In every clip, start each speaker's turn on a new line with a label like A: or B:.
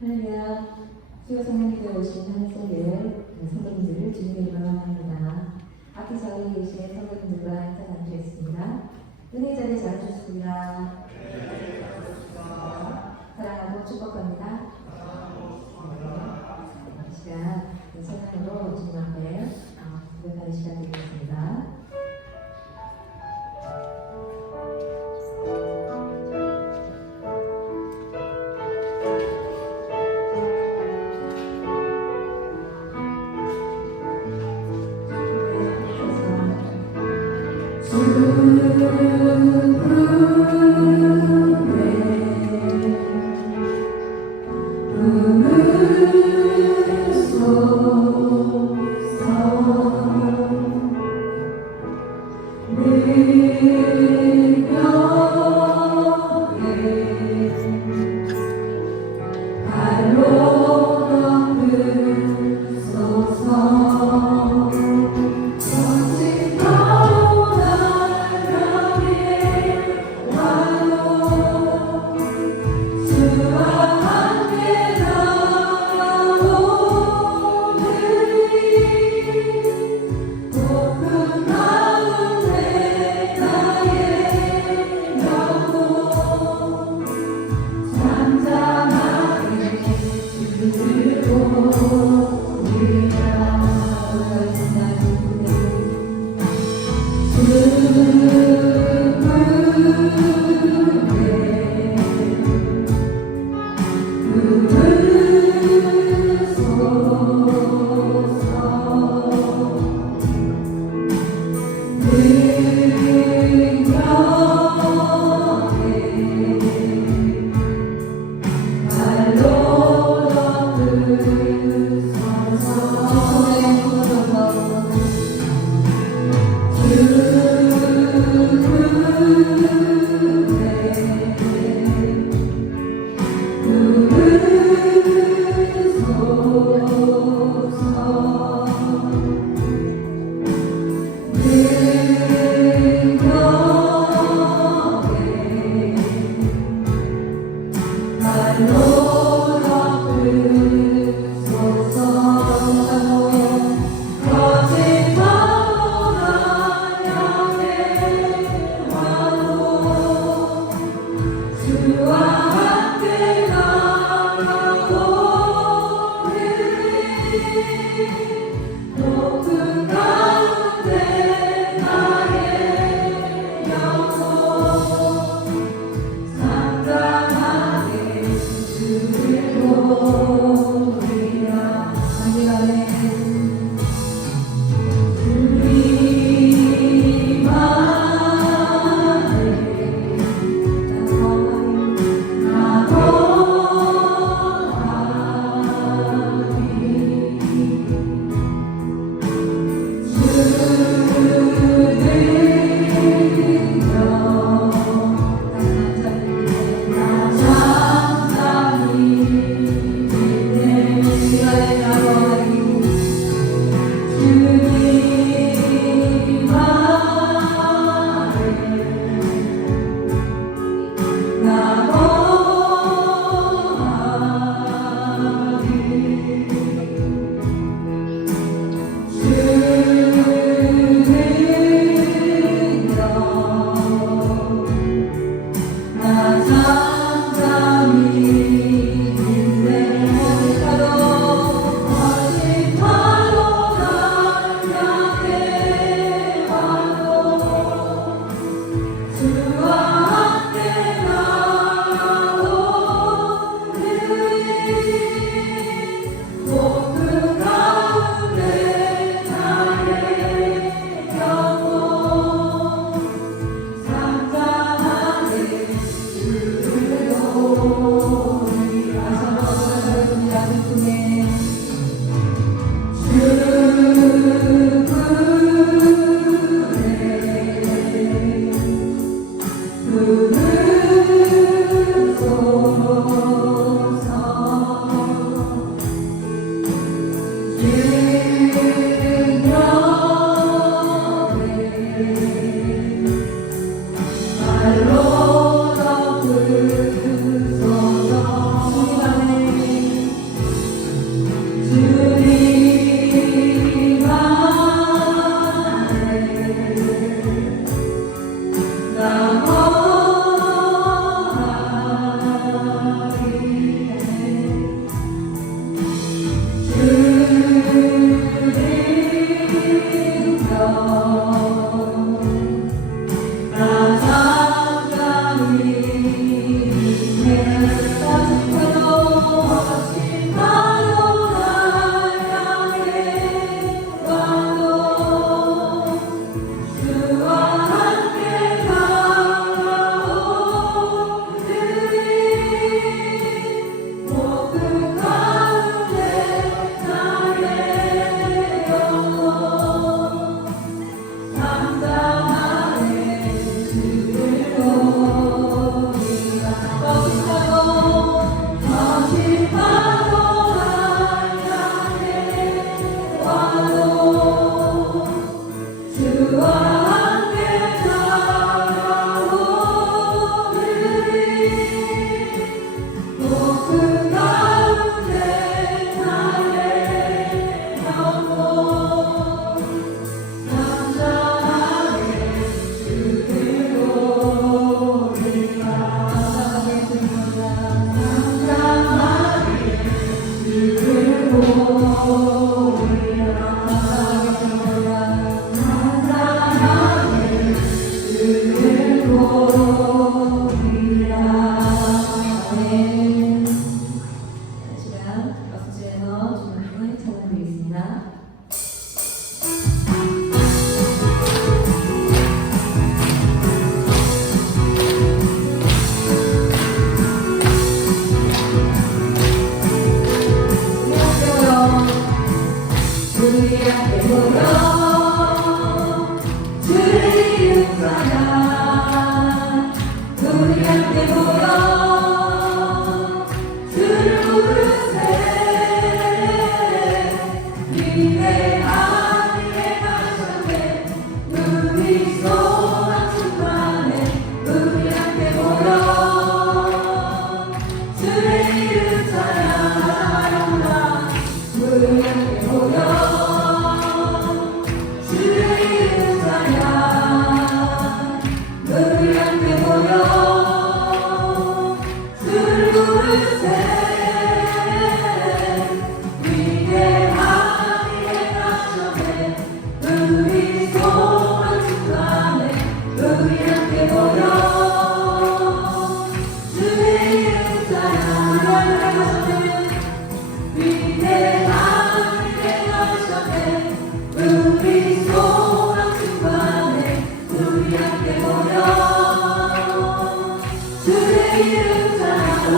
A: 할렐루야. 수요 성령님들 오신 한송교회 성도님들을 주님의 이름으로 환영합니다. 앞에 자리에 계신 성도님들과 인사 나누겠습니다. 은혜 자리에 잘 주셨습니다. 사랑하고 축복합니다. 이 시간 성령으로 주님 앞에 어, 고백하는 시간 되겠습니다. Thank you.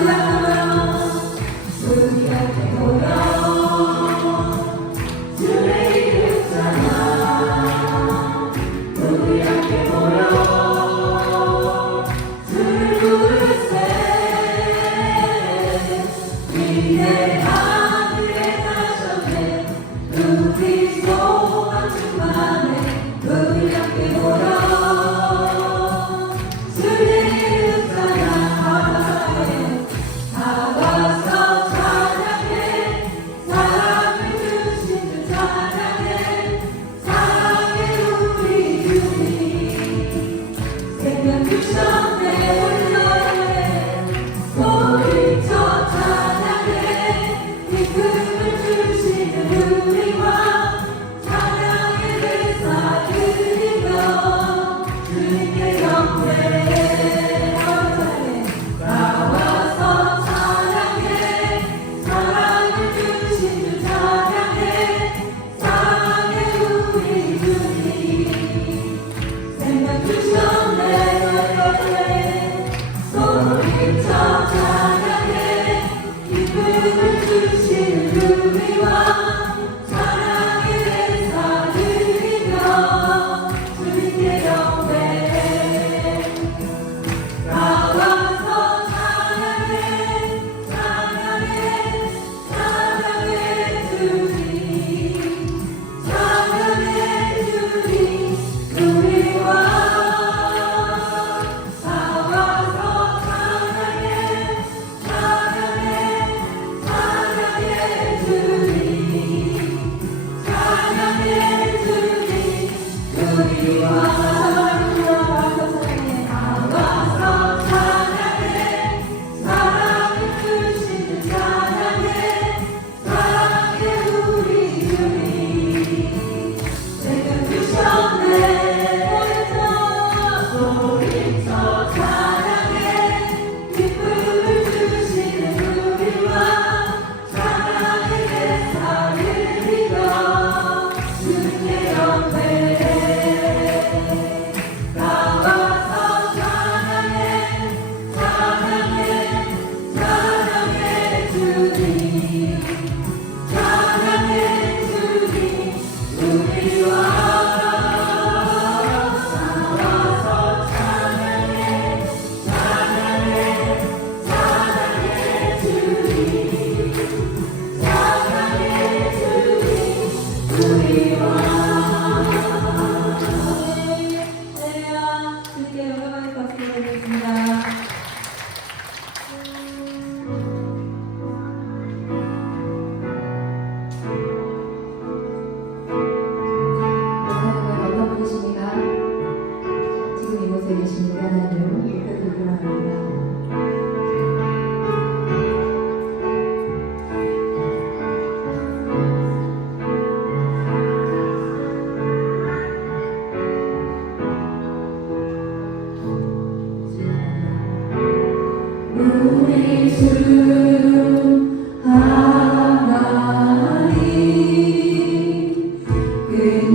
A: Hallelujah.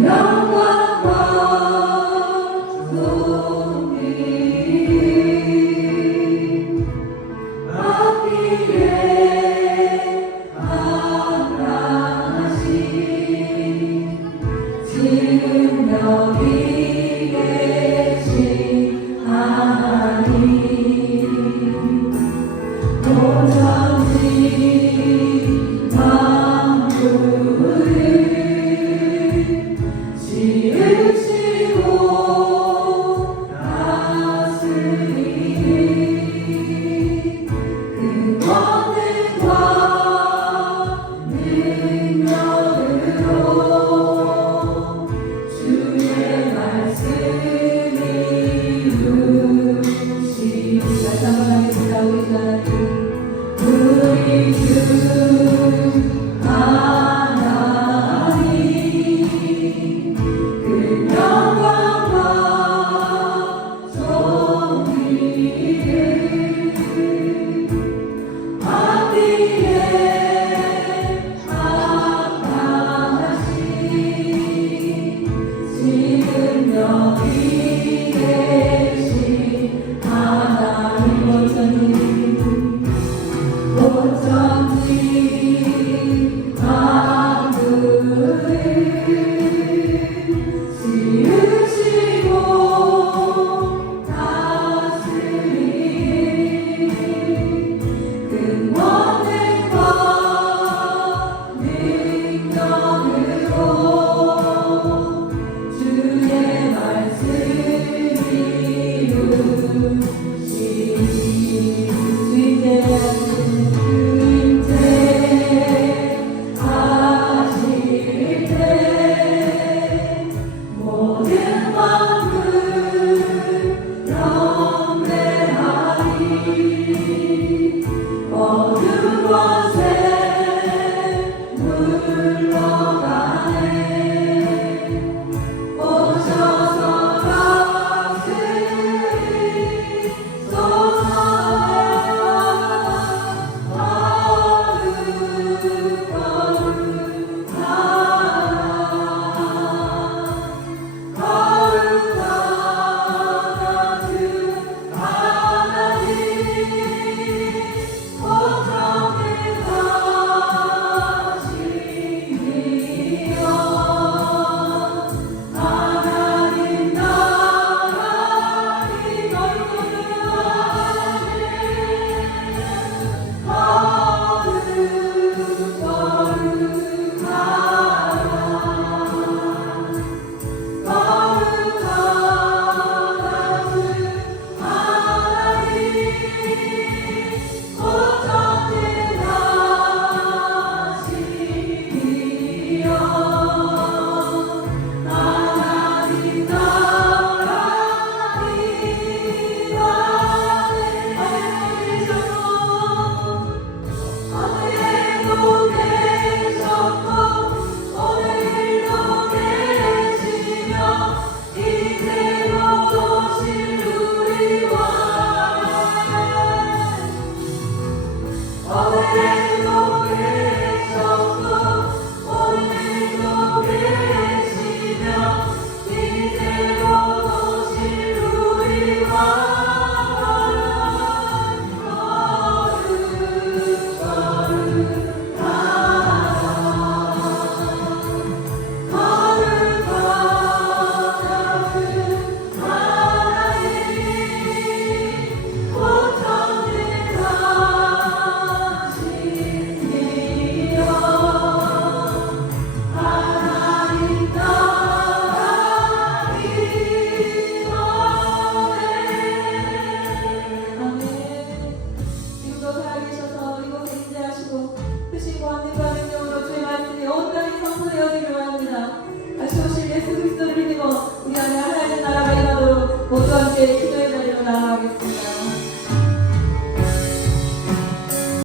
A: No. 오